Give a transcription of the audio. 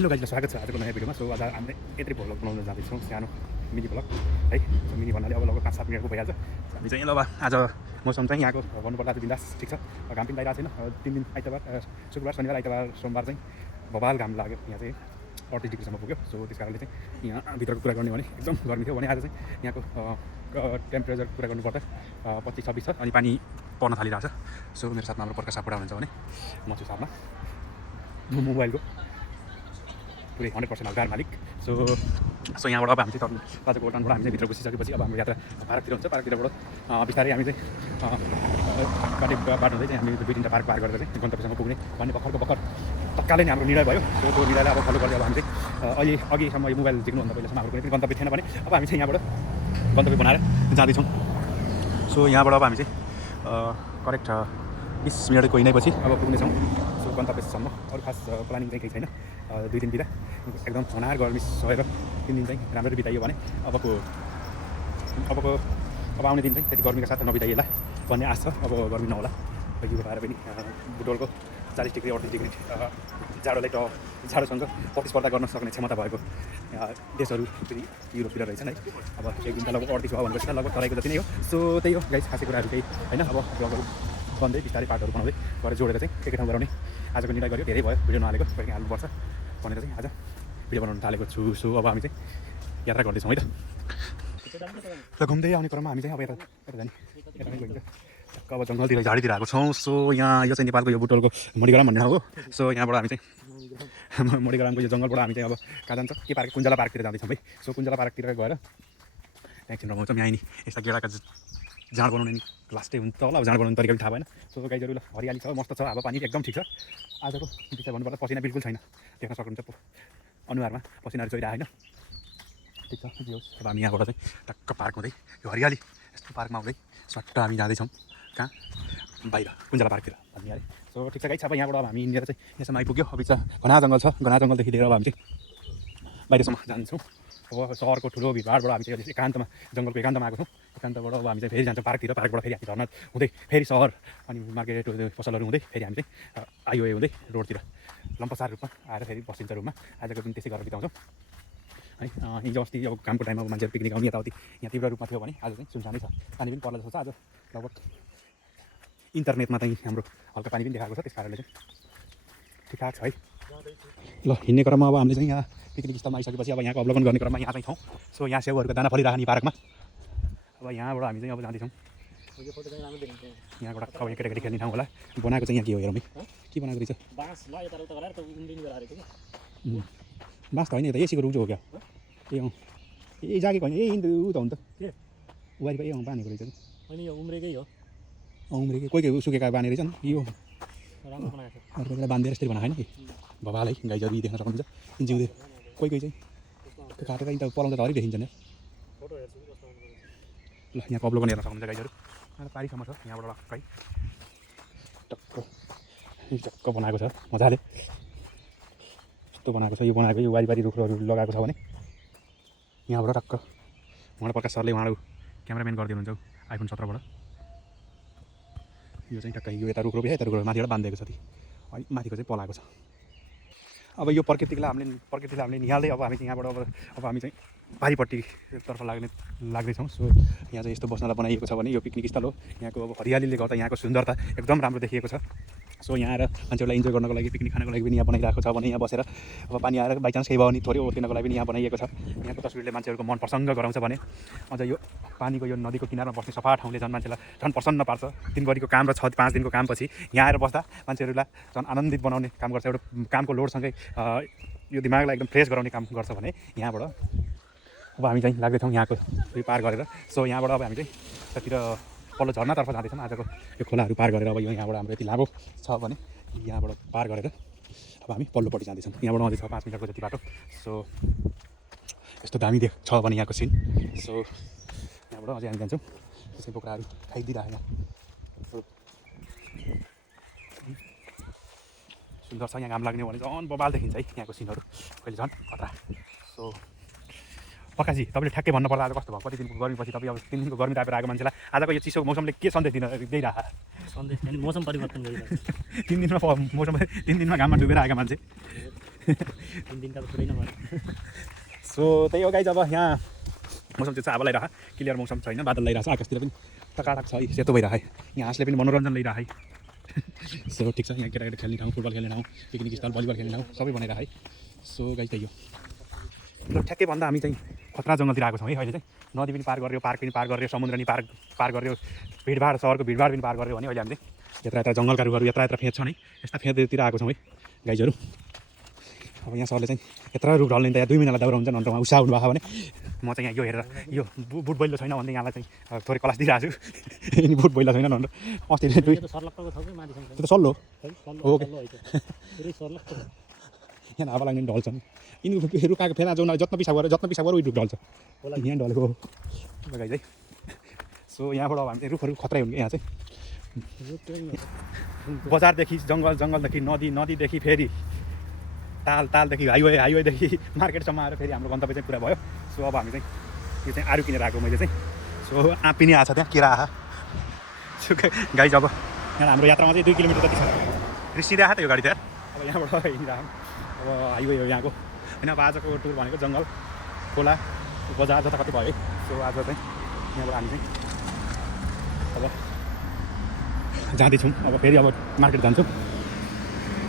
Hello गाइजलाई स्वागत छ आजको नयाँ भिडियोमा। सो आज हामीले यत्रै भ्लग बनाउन जाँदैछौँ, सानो मिनी भ्लग है। मिनी भन्नाले अब लगभग 5-7 मिनटको भइहाल्छ। हामी चाहिँ ल आज मौसम चाहिँ यहाँको भन्नुपर्दा चाहिँ बिन्दास ठिक छ, घाम पनि लागिरहेको छैन। 3 दिन आइतबार शुक्रबार शनिबार आइतबार सोमबार चाहिँ बबाल घाम लाग्यो, यहाँ चाहिँ 38 डिग्रीसम्म पुग्यो। सो त्यस कारणले चाहिँ यहाँ भित्रको कुरा गर्ने भने एकदम गर्मी थियो भने आज चाहिँ यहाँको टेम्परेचर कुरा गर्नुपर्दा 25-26 छ अनि पानी पर्न थालिरहेको छ। सो मेरो साथमा हाम्रो प्रकाश सापडा हुनुहुन्छ भने म चाहिँ साथमा मोबाइलको पुरै 100% हकदार मालिक। सो यहाँबाट अब हामी चाहिँ ताजको ओटानबाट हामी चाहिँ भित्र घुसिसकेपछि अब हाम्रो यात्रा पार्कतिर हुन्छ। पार्कतिरबाट बिस्तारै हामी चाहिँ बाटो हुँदै चाहिँ हामी 2-3 पार्क पार गरेर चाहिँ गन्तव्यसम्म पुग्ने भन्ने भर्खर तत्कालै नै हाम्रो निर्णय भयो। सो त्यो निर्णयलाई अब फलो गर्दै अब हामी चाहिँ अहिले अघिसम्म यो मोबाइल झिक्नुभन्दा पहिलासम्म हाम्रो कुनै पनि गन्तव्य थिएन भने अब हामी चाहिँ यहाँबाट गन्तव्य बनाएर जाँदैछौँ। सो यहाँबाट अब हामी चाहिँ करेक्ट 20 मिनटको हिँडाइपछि अब पुग्नेछौँ सो गन्तव्यसम्म। अरू खास प्लानिङ चाहिँ केही छैन। 2 दिन बिदा एकदम हनार गर्मी सहेर 3 दिन चाहिँ राम्ररी बिताइयो भने अब आउने दिन चाहिँ त्यति गर्मीका साथ नबिताइएला भन्ने आश छ। अब गर्मी नहोला यो भएर पनि बुटोलको 40 डिग्री 38 डिग्री जाडोलाई जाडोसँग प्रतिस्पर्धा गर्न सक्ने क्षमता भएको देशहरू फेरि युरोपतिर रहेछन् है। अब एक दिन त लगभग 38 भयो भनेपछि त लगभग तराईको जति नै हो। सो त्यही हो गाइस, खासै कुराहरू केही होइन। अब ब्लगहरू बन्दै बिस्तारै पार्टहरू बनाउँदै गरेर जोडेर चाहिँ एकै ठाउँ गराउने आजको निर्णय गर्यो। धेरै भयो भिडियो नहालेको, कहिले हाल्नुपर्छ भनेर चाहिँ आज भिडियो बनाउन थालेको छु। सो अब हामी चाहिँ यात्रा गर्दैछौँ है त। र घुम्दै आउने क्रममा हामी चाहिँ अब यता जाने यता नै गइन्छ। अब जङ्गलतिर झाडीतिर आएको छौँ। सो यहाँ यो चाहिँ नेपालको यो बुटोलको मणिग्राम भन्ने ठाउँ हो। सो यहाँबाट हामी चाहिँ मणिग्रामको यो जङ्गलबाट हामी चाहिँ अब कहाँ जान्छ के पार्क कुञ्जला पार्कतिर जाँदैछौँ है। सो कुञ्जला पार्कतिर गएर एकछिन रमाउँछौँ। यहाँ नि यस्ता गेडाका जाँड बनाउने नि लास्टै हुन्छ होला। अब जाँड बनाउने तरिका पनि थाहा भएन। सो गाईहरू ल हरियाली छ, मस्त छ, हावा पानी एकदम ठिक छ। आजको विषय भन्नुपर्दा पसिना बिल्कुल छैन, देख्न सक्नुहुन्छ अनुहारमा पसिनाहरू चहिरहेको होइन। ठिक छ जे होस्। अब हामी यहाँबाट चाहिँ टक्क पार्क हुँदै यो हरियाली यस्तो पार्कमा हुँदै सट्ट हामी जाँदैछौँ कहाँ बाहिर कुञ्जला पार्कतिर भन्ने अरे। सो ठिक छ गाई, अब यहाँबाट अब हामी हिँडेर चाहिँ यहाँसम्म आइपुग्यो। अब चाहिँ घना जङ्गल छ, घना जङ्गलदेखि लिएर अब हामी चाहिँ बाहिरसम्म जान्छौँ। अब सहरको ठुलो भिडभाडबाट हामी चाहिँ एकान्तमा जङ्गलको एकान्तमा आएको छौँ। एकान्तबाट अब हामी चाहिँ फेरि जान्छौँ पार्कतिर। पार्कबाट फेरि हामी झर्ना हुँदै फेरि सहर अनि मार्केट पसलहरू हुँदै फेरि हामी चाहिँ आइओए हुँदै रोडतिर लम्पसार रूपमा आएर फेरि बसिन्छ रूपमा। आजको दिन त्यसै गरेर बिताउँछौँ है। हिजो अस्ति अब कामको टाइममा मान्छेहरू पिकनिक आउने यताउति यहाँ तीव्र रूपमा थियो भने आज चाहिँ सुनसानै छ। पानी पनि पर्ला जस्तो छ। आज लगभग इन्टरनेटमा चाहिँ हाम्रो हल्का पानी पनि देखाएको छ, त्यस कारणले चाहिँ ठिकठाक छ है। ल हिँड्ने क्रममा अब हामीले चाहिँ यहाँ पिकनिक स्थलमा आइसकेपछि अब यहाँको अवलोकन गर्ने क्रममा यहाँ चाहिँ छौँ। सो यहाँ स्याउहरूको दाना फलिरहेको नि पार्कमा। अब यहाँबाट हामी चाहिँ अब जाँदैछौँ। यहाँबाट अब केटाकेटी खेल्ने ठाउँ होला। बनाएको चाहिँ यहाँ के हो हेरौँ है, के बनाएको रहेछ। बाँस त होइन, यो त एसीको रुख हो क्या। ए अँ ए जागेको होइन, ए ऊ त हो नि त वारिपारि ए बाँधेको रहेछ कि होइन, यो उम्रेकै हो। उम्रेकै कोही कोही सुकेका बाँधे रहेछ नि। यो अर्को बेला बाँधेर यसरी बनाएको होइन कि भवाल है। गाईहरू देख्न सक्नुहुन्छ जिउँदै कोही कोही चाहिँ त्यो काटेर त पलाउँदा त हरि देखिन्छ नि। ल यहाँको अवलोकन हेर्न सक्नुहुन्छ गाईहरू पारिसम्म छ। यहाँबाट टक्कै टक्क बनाएको छ मजाले, यस्तो बनाएको छ। यो बनाएको यो वारिपारि रुखहरू लगाएको छ भने यहाँबाट टक्क उहाँबाट प्रकाश सरले उहाँहरू क्यामेराम्यान गरिदिनु हुन्छ आइफोन 17बाट। यो चाहिँ टक्कै यो यता रुख रोप्यो, यता रुख माथिबाट बाँधिदिएको छ। अनि माथिको चाहिँ पलाएको छ। अब यो प्रकृतिलाई हामीले निहाल्दै अब हामी चाहिँ यहाँबाट अब हामी चाहिँ पारिपट्टितर्फ लाग्दैछौँ। सो यहाँ चाहिँ यस्तो बस्नलाई बनाइएको छ भने यो पिकनिक स्थल हो। यहाँको अब हरियालीले गर्दा यहाँको सुन्दरता एकदम राम्रो देखिएको छ। सो यहाँ आएर मान्छेहरूलाई इन्जोय गर्नको लागि पिकनिक खानको लागि पनि यहाँ बनाइरहेको छ भने यहाँ बसेर अब पानी आएर बाइचान्स केही भयो भने थोरै ओर्किनको लागि पनि यहाँ बनाइएको छ। यहाँको तस्विरले मान्छेहरूको मन प्रसन्न गराउँछ भने अझ यो पानीको यो नदीको किनारमा बस्ने सफा ठाउँले झन् मान्छेलाई झन् प्रसन्न पार्छ। दिनभरिको काम र 6-5 दिनको कामपछि यहाँ आएर बस्दा मान्छेहरूलाई झन् आनन्दित बनाउने काम गर्छ। एउटा कामको लोडसँगै यो दिमागलाई एकदम फ्रेस गराउने काम गर्छ भने यहाँबाट अब हामी चाहिँ लाग्दैछौँ यहाँको उयो पार गरेर। सो यहाँबाट अब हामी चाहिँ त्यतिर पल्लो झर्नातर्फ जाँदैछौँ। आजको यो खोलाहरू पार गरेर अब यो यहाँबाट हाम्रो यति लामो छ भने यहाँबाट पार गरेर अब हामी पल्लोपट्टि जाँदैछौँ। यहाँबाट अझै 5 मिनटको जति बाटो। सो यस्तो दामी छ भने यहाँको सिन। सो यहाँबाट अझै हामी जान्छौँ। त्यसै बोक्राहरू खाइदिइरहेको सुन्दर छ। यहाँ घाम लाग्ने भने झन् बबाल देखिन्छ है यहाँको सिनहरू, कहिले झन् खतरा। सो पक्काजी तपाईँले ठ्याक्कै भन्नु पर्दा आज कस्तो भयो, कति दिनको गर्मीपछि तपाईँ अब 3 दिनको गर्मी तापेर आएको मान्छेलाई आजको यो चिसो मौसमले के सन्देश दिइरहेको सन्देश मौसम परिवर्तन गरिरहेको 3 दिनमा मौसम 3 दिनमा घाममा डुबेर आएका मान्छे तिन दिनका त पुरै नभएर सो त्यही हो गाइज। अब यहाँ मौसम चाहिँ अब लगाइरह क्लियर मौसम छैन, बादल लगाइरहेको छ, आकाशतिर पनि टकाटक छ, सेतो भइरह। यहाँ हाँसले पनि मनोरञ्जन लिइरह। सो ठिक छ, यहाँ केटाकेटी खेल्ने ठाउँ, फुटबल खेल्ने ठाउँ, पिकनिक स्थल, भलिबल खेल्ने ठाउँ सबै बनाइरह। सो गाइज त्यही हो। र ठ्याक्कै भन्दा हामी चाहिँ खतरा जङ्गलतिर आएको छौँ है। अहिले चाहिँ नदी पनि पार गऱ्यो, पार्क पनि पार गऱ्यो, समुद्र पनि पार गऱ्यो, भिडभाड सहरको भिडभाड पनि पार गऱ्यो भने अहिले हामी चाहिँ यत्रा जङ्गलका रुखहरू यत्रा फेद छन् है, यस्ता फेदतिर आएको छौँ है गाइजहरू। अब यहाँ सरले चाहिँ यत्रो रुख ढल्ने त यहाँ 2 महिनालाई दाउरा हुन्छ अन्त उहाँ उत्साह हुनुभएको भने म चाहिँ यहाँ यो हेरेर यो बुट बैलो छैन भन्दै यहाँलाई चाहिँ थोरै क्लास दिइरहेको छु। यिनी बुट बैलो छैन भनेर अस्ति त्यो त सर्लक्कको छ कि माथिसँग त्यो त सल्लो हो पुरै सर्लक्क यहाँ हावा लाग्ने ढल्छन् यिनी रुखाएको फेला जाउन जत्न पिसाब गरेर उयो रुख ढल्छ यहाँ ढलेको गाइज है। सो यहाँबाट अब हामी चाहिँ रुखहरू खतरै हुन् कि यहाँ चाहिँ बजारदेखि जङ्गलदेखि नदीदेखि फेरि तालदेखि हाइवेदेखि मार्केटसम्म आएर फेरि हाम्रो गन्तव्य चाहिँ पुरा भयो। सो अब हामी चाहिँ यो चाहिँ आरु किनेर आएको मैले चाहिँ। सो आँप पनि आएको छ त्यहाँ केरा आहा। सो गाइज अब यहाँ हाम्रो यात्रामा चाहिँ 2 किलोमिटर जति छ, रिसिरहेको त यो गाडी त यार। अब यहाँबाट हिँडिरहेको अब हाइवे हो यहाँको होइन। अब आजको टुर भनेको जङ्गल, खोला, बजार जताकति भयो है। सो आज चाहिँ यहाँबाट हामी चाहिँ अब जाँदैछौँ। अब फेरि अब मार्केट जान्छौँ।